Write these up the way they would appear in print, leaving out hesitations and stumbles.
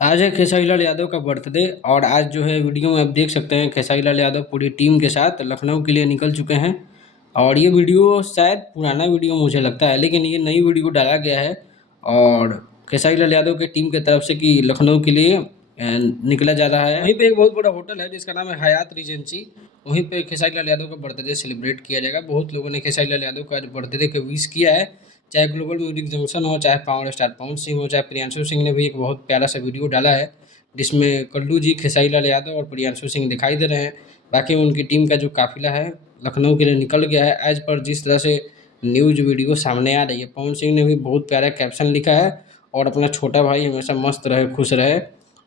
आज है खेसारी लाल यादव का बर्थडे और आज जो है वीडियो में आप देख सकते हैं खेसारी लाल यादव पूरी टीम के साथ लखनऊ के लिए निकल चुके हैं। और ये वीडियो शायद पुराना वीडियो मुझे लगता है, लेकिन ये नई वीडियो डाला गया है। और खेसारी लाल यादव की टीम की तरफ से कि लखनऊ के लिए निकला जा रहा है। वहीं पे एक बहुत बड़ा होटल है जिसका नाम है हयात रिजेंसी। वहीं पे खेसारी लाल यादव का बर्थडे सेलिब्रेट किया जाएगा। बहुत लोगों ने खेसारी लाल यादव का बर्थडे के विश किया है, चाहे ग्लोबल म्यूजिक जंक्शन हो, चाहे पावर स्टार पवन सिंह हो, चाहे प्रियांशु सिंह ने भी एक बहुत प्यारा सा वीडियो डाला है जिसमें कल्लू जी, खेसारी लाल यादव और प्रियांशु सिंह दिखाई दे रहे हैं। बाकी उनकी टीम का जो काफिला है लखनऊ के लिए निकल गया है। एज पर जिस तरह से न्यूज वीडियो सामने आ रही है, पवन सिंह ने भी बहुत प्यारा कैप्शन लिखा है और अपना छोटा भाई हमेशा मस्त रहे, खुश रहे,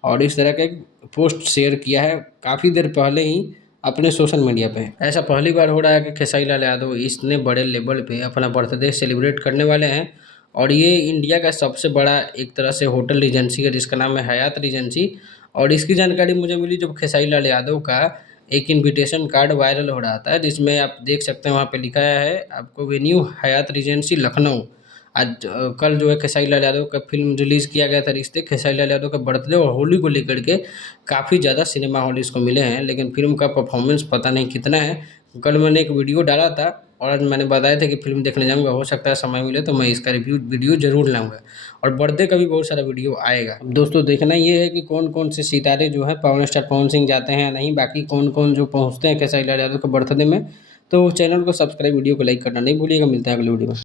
और इस तरह का एक पोस्ट शेयर किया है काफ़ी देर पहले ही अपने सोशल मीडिया पे। ऐसा पहली बार हो रहा है कि खेसारी लाल यादव इतने बड़े लेवल पे अपना बर्थडे सेलिब्रेट करने वाले हैं। और ये इंडिया का सबसे बड़ा एक तरह से होटल एजेंसी है जिसका नाम है हयात रिजेंसी। और इसकी जानकारी मुझे मिली जब खेसारी लाल यादव का एक इनविटेशन कार्ड वायरल हो रहा था, जिसमें आप देख सकते हैं वहाँ पे लिखा है आपको वेन्यू हयात रिजेंसी लखनऊ। आज कल जो है खेसारी लाल यादव का फिल्म रिलीज़ किया गया था रिश्ते। खेसारी लाल यादव का बर्थडे और होली को लेकर के काफ़ी ज़्यादा सिनेमा हॉल इसको मिले हैं, लेकिन फिल्म का परफॉर्मेंस पता नहीं कितना है। कल मैंने एक वीडियो डाला था और आज मैंने बताया था कि फिल्म देखने जाऊंगा, हो सकता है समय मिले तो मैं इसका रिव्यू वीडियो ज़रूर लाऊंगा। और बर्थडे का भी बहुत सारा वीडियो आएगा। अब दोस्तों देखना ये है कि कौन कौन से सितारे जो है पावर स्टार पवन सिंह जाते हैं या नहीं, बाकी कौन कौन जो पहुँचते हैं खेसारी लाल यादव के बर्थडे में। तो चैनल को सब्सक्राइब, वीडियो को लाइक करना नहीं भूलिएगा। मिलता है अगले वीडियो में।